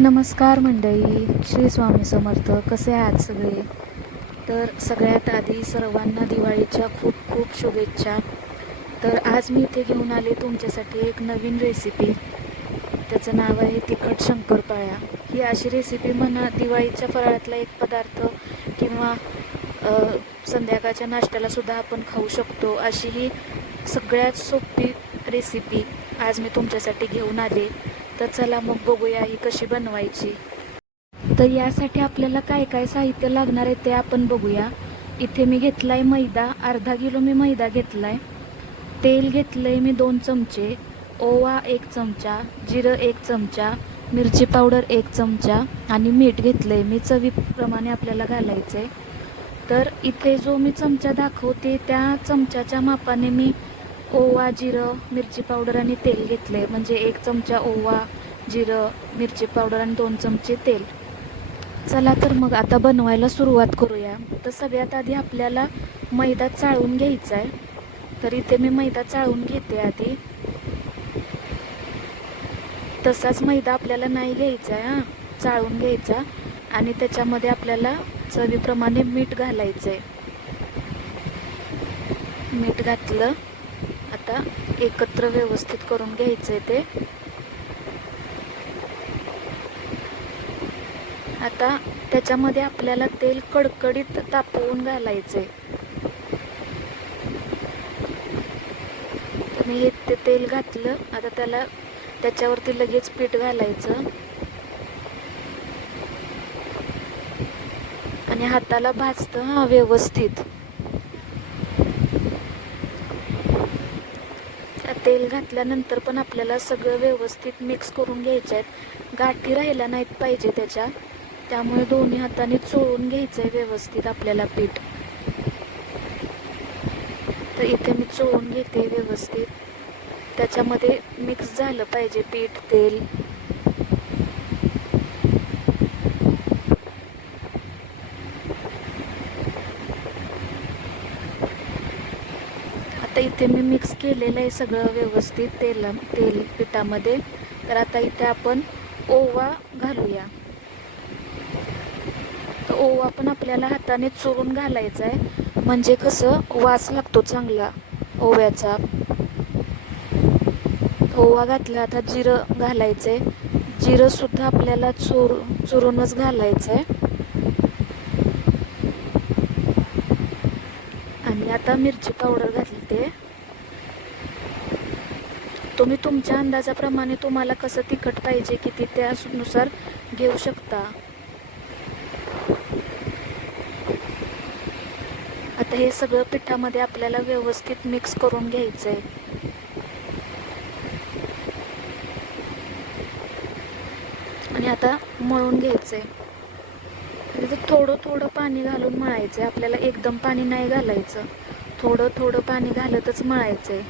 नमस्कार मंडळी, श्री स्वामी समर्थ. कसे आहात सगळे? तर सगळ्यात आधी सर्वांना दिवाळीच्या खूप खूप शुभेच्छा. तर आज मी इथे घेऊन आले तुमच्यासाठी एक नवीन रेसिपी. त्याचं नाव आहे तिखट शंकरपाळ्या. ही अशी रेसिपी म्हणा दिवाळीच्या फराळातला एक पदार्थ किंवा संध्याकाळच्या नाश्त्याला सुद्धा आपण खाऊ शकतो. अशी ही सगळ्यात सोपी रेसिपी आज मी तुमच्यासाठी घेऊन आले. तर चला मग बघूया ही कशी बनवायची. तर यासाठी आपल्याला काय काय साहित्य लागणार आहे ते आपण बघूया. इथे मी घेतलाय मैदा, अर्धा किलो मी मैदा घेतलाय. तेल घेतलंय मी 2 चमचे, ओवा 1 चमचा, जिरं 1 चमचा, मिरची पावडर 1 चमचा आणि मीठ घेतलंय मी चवीप्रमाणे आपल्याला घालायचंय. तर इथे जो मी चमचा दाखवते त्या चमच्याच्या मापाने मी ओवा, जिरं, मिरची पावडर आणि तेल घेतले. म्हणजे 1 चमचा ओवा, जिरं, मिरची पावडर आणि 2 चमचे तेल. चला तर मग आता बनवायला सुरुवात करूया. तर सगळ्यात आधी आपल्याला मैदा चाळून घ्यायचा आहे. तर इथे मी मैदा चाळून घेते आधी. तसाच मैदा आपल्याला नाही घ्यायचा आहे, चाळून घ्यायचा. आणि त्याच्यामध्ये आपल्याला चवीप्रमाणे मीठ घालायचं आहे. मीठ घातलं. आता एकत्र व्यवस्थित करून घ्यायचं आहे ते. आता त्याच्यामध्ये आपल्याला तेल कडकडीत तापवून घालायचंय. तर मी हे तेल घातलं. आता त्याच्यावरती लगेच पीठ घालायचं आणि हाताला भाजतं व्यवस्थित. तेल घातल्यानंतर पण आपल्याला सगळं व्यवस्थित मिक्स करून घ्यायचं आहे. गाठी राहायला नाहीत पाहिजे त्याच्या, त्यामुळे दोन्ही हाताने चोळून घ्यायचं आहे व्यवस्थित आपल्याला पीठ. तर इथे मी चोळून घेते व्यवस्थित. त्याच्यामध्ये मिक्स झालं पाहिजे पीठ, तेल. आता इथे मी मिक्स केलेलं आहे सगळं व्यवस्थित तेल पिठामध्ये. तर आता इथे आपण ओवा घालूया. तर ओवा पण आपल्याला हाताने चोळून घालायचा आहे, म्हणजे कसं वास लागतो चांगला ओव्याचा. ओवा घातला. आता जिरं घालायचंय. जिरं सुद्धा आपल्याला चुरूनच घालायचंय. आणि आता मिरची पावडर घालते. तुम्ही तुमच्या अंदाजाप्रमाणे तुम्हाला कसं तिखट पाहिजे किती त्यानुसार घेऊ शकता. आता हे सगळं पिठामध्ये आपल्याला व्यवस्थित मिक्स करून घ्यायचंय. आणि आता मळून घ्यायचंय. थोडं थोडं पाणी घालून मळायचंय आपल्याला. एकदम पाणी नाही घालायचं, थोडं थोडं पाणी घालतच मळायचंय.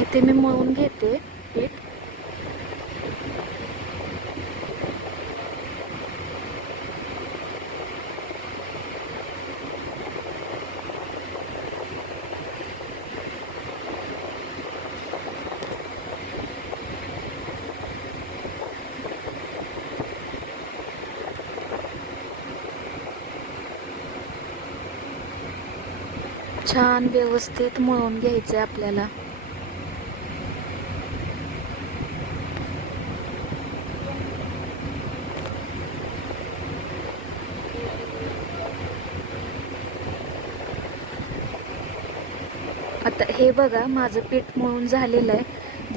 इथे मी मळून घेते पीठ. छान व्यवस्थित मळून घ्यायचंय आपल्याला. आता हे बघा, माझं पीठ मळून झालेलं आहे.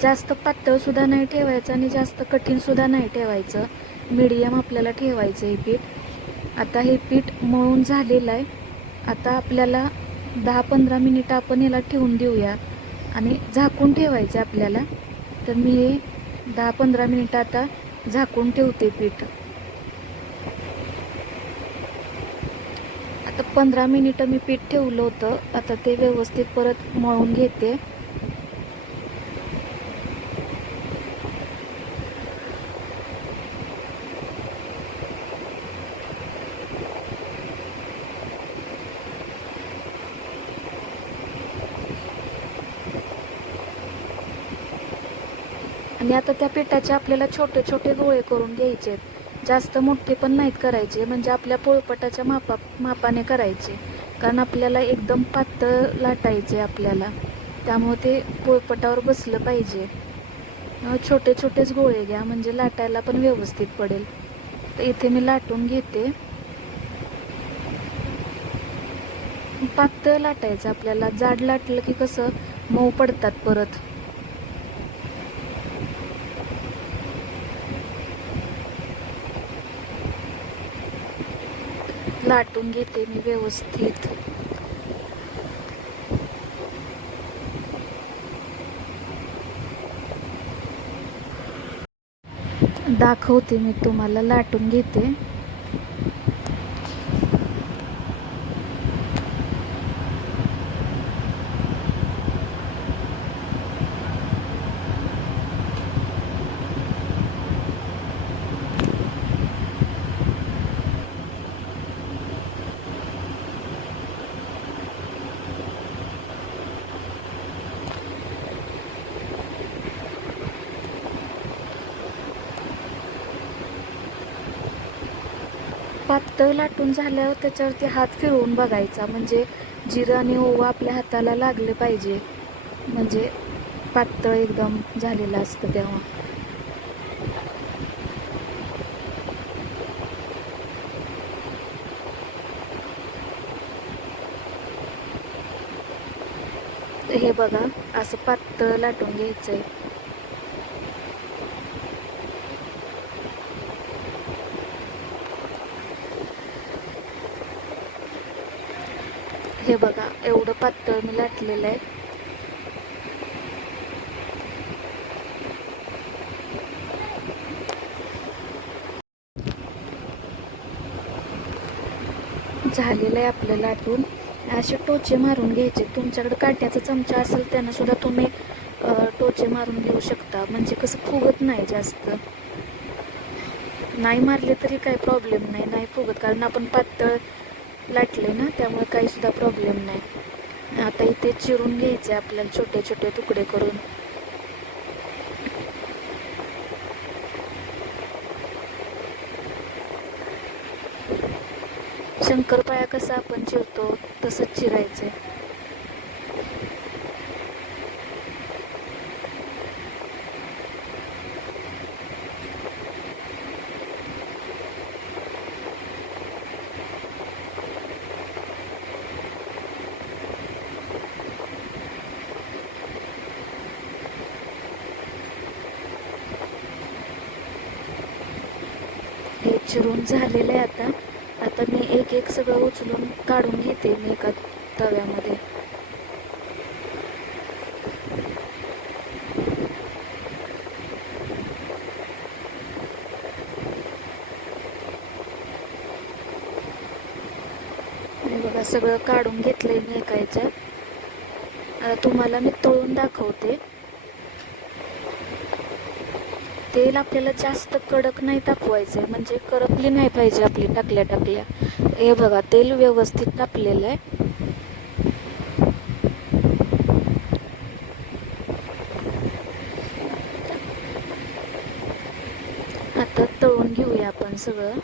जास्त पातळ सुद्धा नाही ठेवायचं आणि जास्त कठीण सुद्धा नाही ठेवायचं, मीडियम आपल्याला ठेवायचं हे पीठ. आता हे पीठ मळून झालेलं आहे. आता आपल्याला 10-15 मिनिटं आपण याला ठेवून देऊया आणि झाकून ठेवायचं आपल्याला. तर मी हे 10-15 मिनिटं आता झाकून ठेवते पीठ. आता 15 मिनिटं मी पीठ ठेवलं होतं. आता ते व्यवस्थित परत मळून घेते. आणि आता त्या पिठाचे आपल्याला छोटे छोटे गोळे करून घ्यायचे आहेत, जास्त मोठे पण नाहीत करायचे, म्हणजे आपल्या पोळपटाच्या मापाने करायचे, कारण आपल्याला एकदम पातळ लाटायचे आपल्याला, त्यामुळे ते पोळपटावर बसलं पाहिजे. छोटे छोटेच गोळे घ्या म्हणजे लाटायला पण व्यवस्थित पडेल. तर इथे मी लाटून घेते. पातळ लाटायचं आपल्याला, जाड लाटलं की कसं मऊ पडतात परत. लाटून घेते मी व्यवस्थित. दाखवते मी तुम्हाला, लाटून घेते. पातळ लाटून झाल्यावर त्याच्यावरती हात फिरवून बघायचा, म्हणजे जिरं आणि ओवा आपल्या हाताला लागले पाहिजे, म्हणजे पातळ एकदम झालेलं असतं तेव्हा. हे बघा, असं पातळ लाटून घ्यायचंय. हे बघा, एवढं पातळ मी लाटलेलं आहे. झालेलं आहे आपलं लाटून. असे टोचे मारून घ्यायचे. तुमच्याकडे काट्याचा चमचा असेल त्यानं सुद्धा तुम्ही टोचे मारून घेऊ शकता, म्हणजे कसं फुगत नाही जास्त. नाही मारले तरी काही प्रॉब्लेम नाही, नाही फुगत, कारण आपण पातळ लाटले ना, त्यामुळे काही सुद्धा प्रॉब्लेम नाही. आता इथे चिरून घ्यायचे आपल्याला छोटे छोटे तुकडे करून. शंकरपाळ्या कसा आपण चिरतो तसंच चिरायचे. हे चिरून झालेलं आहे. आता मी एक एक सगळं उचलून काढून घेते मी एका तव्यामध्ये. बघा, सगळं काढून घेतलंय मी एका ह्याच्यात. आता तुम्हाला मी तळून दाखवते. तेल आपल्याला जास्त कडक नाही तापवायचंय, म्हणजे करपली नाही पाहिजे आपली टाकल्या टाकल्या. हे बघा, तेल व्यवस्थित तापलेलं आहे. आता तळून घेऊया आपण सगळं.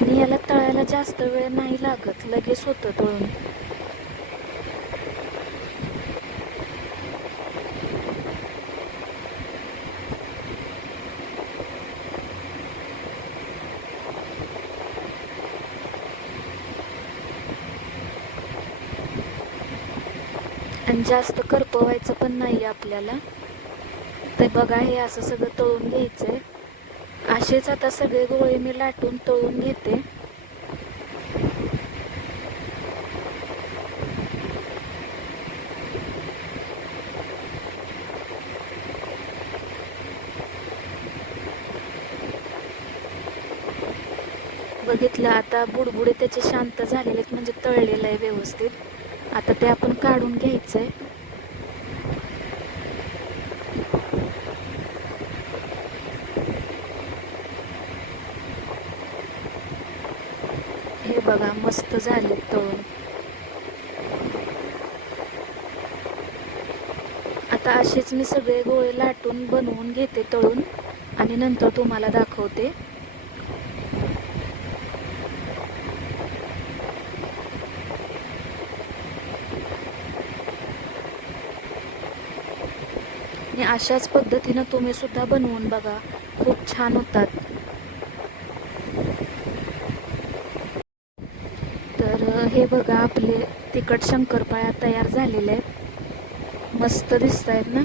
आणि याला तळायला जास्त वेळ नाही लागत, लगेच होतं तळून. आणि जास्त करपवायचं पण नाही आपल्याला. तर बघा, हे असं सगळं तळून घ्यायचंय. असेच आता सगळे गोळे मी लाटून तळून घेते. बघितलं आता बुडबुडे त्याचे शांत झालेले आहेत, म्हणजे तळलेलं आहे व्यवस्थित. आता ते आपण काढून घ्यायचंय. हे बघा मस्त झाले तळून. आता असेच मी सगळे गोळे लाटून बनवून घेते तळून आणि नंतर तुम्हाला दाखवते. आणि अशाच पद्धतीनं तुम्ही सुद्धा बनवून बघा, खूप छान होतात. तर हे बघा आपले तिखट शंकरपाळ्या तयार झालेल्या आहेत, मस्त दिसत आहेत ना.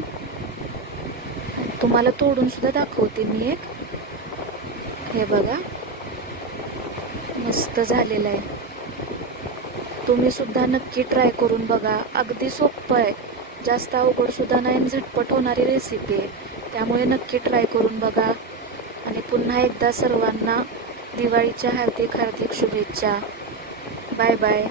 तुम्हाला तोडून सुद्धा दाखवते मी एक. हे बघा मस्त झालेलं आहे. तुम्ही सुद्धा नक्की ट्राय करून बघा. अगदी सोपं आहे, जास्त अवघड सुद्धा नाही, झटपट होणारी रेसिपी आहे. त्यामुळे नक्की ट्राय करून बघा. आणि पुन्हा एकदा सर्वांना दिवाळीच्या हार्दिक हार्दिक शुभेच्छा. Bye bye.